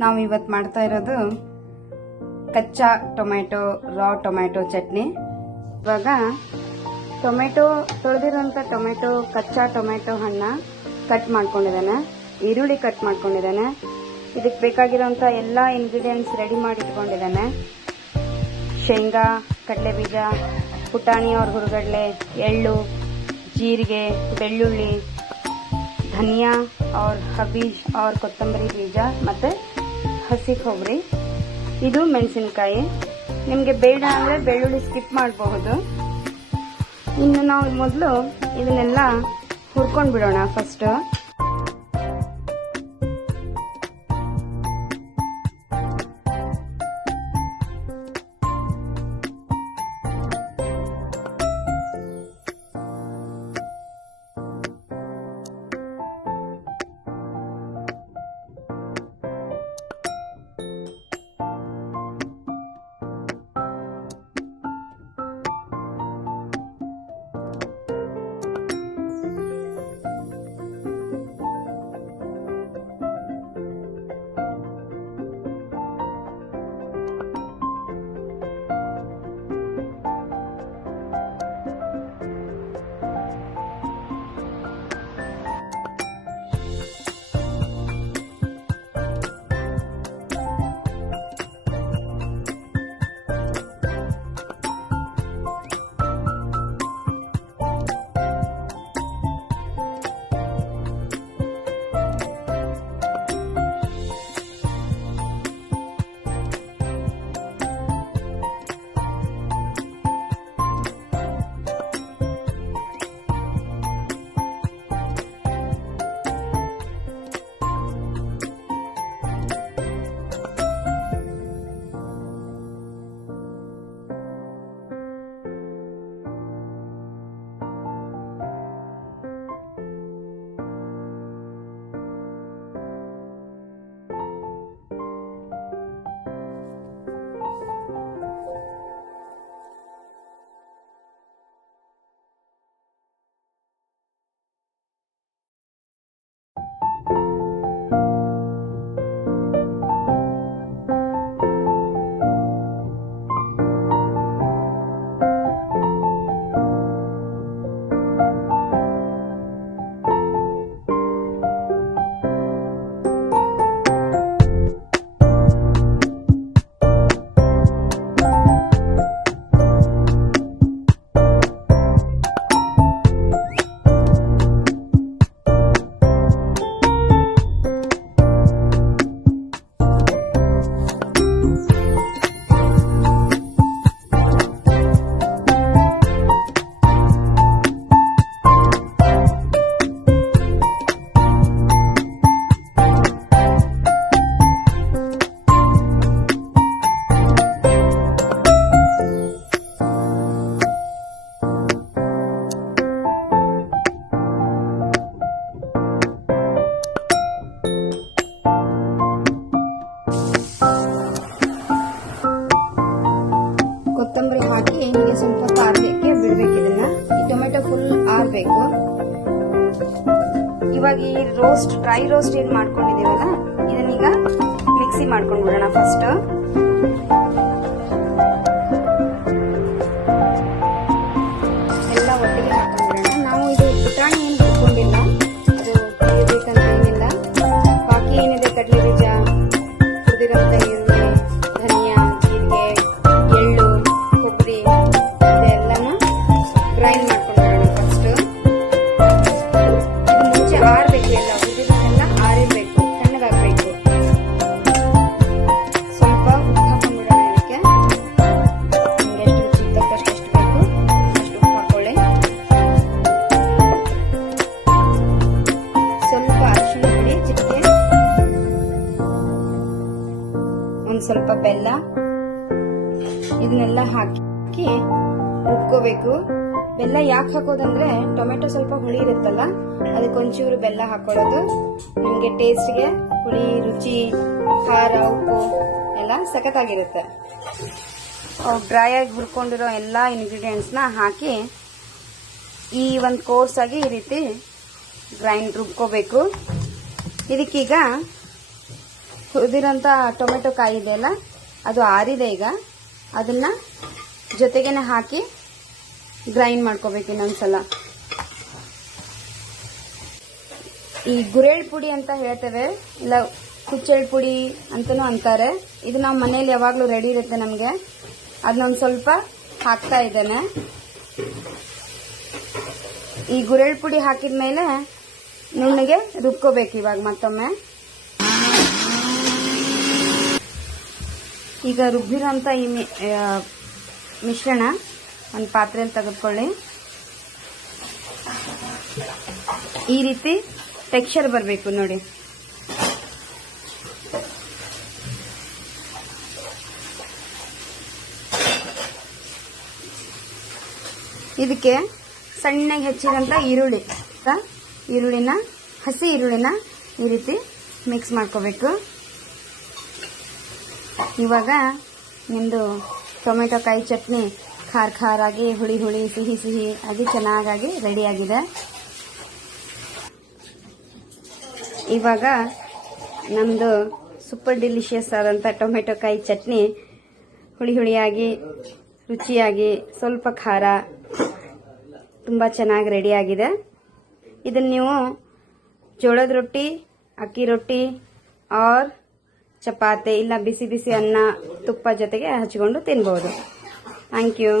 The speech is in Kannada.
ನಾವು ಇವತ್ತು ಮಾಡ್ತಾ ಇರೋದು ಕಚ್ಚಾ ಟೊಮೆಟೊ ರಾ ಟೊಮೆಟೊ ಚಟ್ನಿ. ಇವಾಗ ಟೊಮೆಟೊ ತೊಳೆದಿರುವಂಥ ಟೊಮೆಟೊ ಕಚ್ಚಾ ಟೊಮೆಟೊ ಹಣ್ಣ ಕಟ್ ಮಾಡ್ಕೊಂಡಿದ್ದಾನೆ, ಈರುಳ್ಳಿ ಕಟ್ ಮಾಡ್ಕೊಂಡಿದ್ದಾನೆ, ಇದಕ್ಕೆ ಬೇಕಾಗಿರೋಂಥ ಎಲ್ಲ ಇಂಗ್ರೀಡಿಯೆಂಟ್ಸ್ ರೆಡಿ ಮಾಡಿ ಇಟ್ಕೊಂಡಿದ್ದಾನೆ. ಶೇಂಗಾ, ಕಡಲೆಬೀಜ, ಪುಟಾಣಿ और ಹುರುಗಡ್ಲೆ, ಎಳ್ಳು, ಜೀರಿಗೆ, ಬೆಳ್ಳುಳ್ಳಿ, ಧನಿಯಾ और ಹಬೀಜ್ और ಕೊತ್ತಂಬರಿ ಬೀಜ ಮತ್ತೆ ಹಸಿ ಕೊಬ್ಬರಿ, ಇದು ಮೆಣಸಿನಕಾಯಿ. ನಿಮಗೆ ಬೇಡ ಅಂದರೆ ಬೆಳ್ಳುಳ್ಳಿ ಸ್ಕಿಪ್ ಮಾಡಬಹುದು. ಇನ್ನು ನಾವು ಮೊದಲು ಇದನ್ನೆಲ್ಲ ಹುರ್ಕೊಂಡು ಬಿಡೋಣ. ಫಸ್ಟ್ ಕೊತ್ತಂಬರಿ ಹಾಕಿ ಹೀಗೆ ಸ್ವಲ್ಪ ಆರ್ಲಿಕ್ಕೆ ಬಿಡ್ಬೇಕು. ಇದನ್ನ ಈ ಟೊಮೆಟೊ ಫುಲ್ ಆರ್ಬೇಕು. ಇವಾಗ ಈ ಡ್ರೈ ರೋಸ್ಟ್ ಏನ್ ಮಾಡ್ಕೊಂಡಿದೀವಲ್ಲ ಇದನ್ನೀಗ ಮಿಕ್ಸಿ ಮಾಡ್ಕೊಂಡು ಬಿಡೋಣ. ಫಸ್ಟ್ ಎಲ್ಲ ಒಟ್ಟಿಗೆ ಹಾಕೊಂಡ್ಬಿಡೋಣ. ನಾವು ಇದು ಪುಟಾಣಿ ಏನು ಹುರ್ಕೊಂಡಿಲ್ಲ, ಅದು ಬೇಕಂತ ಏನಿಲ್ಲ. ಬಾಕಿ ಏನಿದೆ ಕಡಲೆ ಬೀಜ, ಹುರಿದಿರೋಂಥ ಈರುಳ್ಳಿ, ಧನಿಯಾ, ಜೀರಿಗೆ, ಎಳ್ಳು, ಕೊಬ್ಬರಿ ಇದೆಲ್ಲನೂ ಗ್ರೈಂಡ್ ಮಾಡ್ಕೊಂಡ್ಬಿಡೋಣ. ಫಸ್ಟ್ ಇದು ಮುಂಚೆ ಆರ್ಬೇಕು, ಎಲ್ಲ ಹುರಿದಿರೋದೆಲ್ಲ ಆರಿರ್ಬೇಕು, ತಣ್ಣಗಾಗಬೇಕು. ಸ್ವಲ್ಪ ಉಪ್ಪು ಹಾಕೊಂಡ್ಬಿಡೋಣ. ಇದಕ್ಕೆ ನಿಮಗೆ ಎಷ್ಟು ರುಚಿಗೆ ತಕ್ಕಷ್ಟು ಎಷ್ಟು ಬೇಕು ಅಷ್ಟು ಉಪ್ಪು ಹಾಕೊಳ್ಳಿ. ಸ್ವಲ್ಪ ಅರಿಶಿಣ ಪುಡಿ ಚಿಟಿಕೆ, ಒಂದು ಸ್ವಲ್ಪ ಬೆಲ್ಲ, ಇದನ್ನೆಲ್ಲ ಹಾಕಿ ರುಬ್ಕೋಬೇಕು. ಬೆಲ್ಲ ಯಾಕೆ ಹಾಕೋದಂದ್ರೆ ಟೊಮೆಟೊ ಸ್ವಲ್ಪ ಹುಳಿ ಇರುತ್ತಲ್ಲ, ಅದಕ್ಕೊಂಚೂರು ಬೆಲ್ಲ ಹಾಕೊಳ್ಳೋದು ನಿಮಗೆ ಟೇಸ್ಟ್ಗೆ ಹುಳಿ, ರುಚಿ, ಖಾರ, ಉಪ್ಪು ಎಲ್ಲ ಸಖತ್ತಾಗಿರುತ್ತೆ. ಡ್ರೈ ಆಗಿ ಹುರ್ಕೊಂಡಿರೋ ಎಲ್ಲ ಇಂಗ್ರೀಡಿಯೆಂಟ್ಸ್ನ ಹಾಕಿ ಈ ಒಂದು ಕೋರ್ಸ್ ಆಗಿ ಈ ರೀತಿ ಗ್ರೈಂಡ್ ರುಬ್ಕೋಬೇಕು. ಇದಕ್ಕೀಗ ಹುರಿದಿರೋಂಥ ಟೊಮೆಟೊ ಕಾಯಿ ಇದೆ ಅಲ್ಲ, ಅದು ಆರಿದೆ. ಈಗ ಅದನ್ನ ಜೊತೆಗೇನೆ ಹಾಕಿ ಗ್ರೈಂಡ್ ಮಾಡ್ಕೋಬೇಕು ಇನ್ನೊಂದ್ಸಲ. ಈ ಗುರೆಳ್ ಪುಡಿ ಅಂತ ಹೇಳ್ತೇವೆ, ಇಲ್ಲ ಕುಚ್ಚೆಳ್ ಪುಡಿ ಅಂತನೂ ಅಂತಾರೆ. ಇದು ನಾವು ಮನೇಲಿ ಯಾವಾಗಲೂ ರೆಡಿ ಇರುತ್ತೆ ನಮಗೆ. ಅದನ್ನೊಂದು ಸ್ವಲ್ಪ ಹಾಕ್ತಾ ಇದ್ದೇನೆ. ಈ ಗುರೆಳ್ ಪುಡಿ ಹಾಕಿದ ಮೇಲೆ ನುಣ್ಣಗೆ ರುಬ್ಕೋಬೇಕು ಇವಾಗ ಮತ್ತೊಮ್ಮೆ. ಈಗ ರುಬ್ಬಿರೋಂಥ ಈ ಮಿಶ್ರಣ ಒಂದು ಪಾತ್ರೆಯಲ್ಲಿ ತೆಗೆದುಕೊಳ್ಳಿ. ಈ ರೀತಿ ಟೆಕ್ಸ್ಚರ್ ಬರಬೇಕು ನೋಡಿ. ಇದಕ್ಕೆ ಸಣ್ಣಗೆ ಹೆಚ್ಚಿದಂತ ಈರುಳ್ಳಿನ ಹಸಿ ಈರುಳ್ಳಿನ ಈ ರೀತಿ ಮಿಕ್ಸ್ ಮಾಡ್ಕೋಬೇಕು. ಇವಾಗ ನಿಮ್ಮದು ಟೊಮೆಟೊ ಕಾಯಿ ಚಟ್ನಿ ಖಾರ ಆಗಿ ಹುಳಿ ಸಿಹಿ ಆಗಿ ಚೆನ್ನಾಗಿ ರೆಡಿಯಾಗಿದೆ. ಇವಾಗ ನಮ್ಮದು ಸೂಪರ್ ಡಿಲಿಷಿಯಸ್ ಆದಂಥ ಟೊಮೆಟೊ ಕಾಯಿ ಚಟ್ನಿ ಹುಳಿಯಾಗಿ ರುಚಿಯಾಗಿ ಸ್ವಲ್ಪ ಖಾರ ತುಂಬ ಚೆನ್ನಾಗಿ ರೆಡಿಯಾಗಿದೆ. ಇದನ್ನು ನೀವು ಜೋಳದ ರೊಟ್ಟಿ, ಅಕ್ಕಿ ರೊಟ್ಟಿ ಆರ್ ಚಪಾತಿ ಇಲ್ಲ ಬಿಸಿ ಅನ್ನ ತುಪ್ಪ ಜೊತೆಗೆ ಹಚ್ಕೊಂಡು ತಿನ್ಬೋದು. Thank you.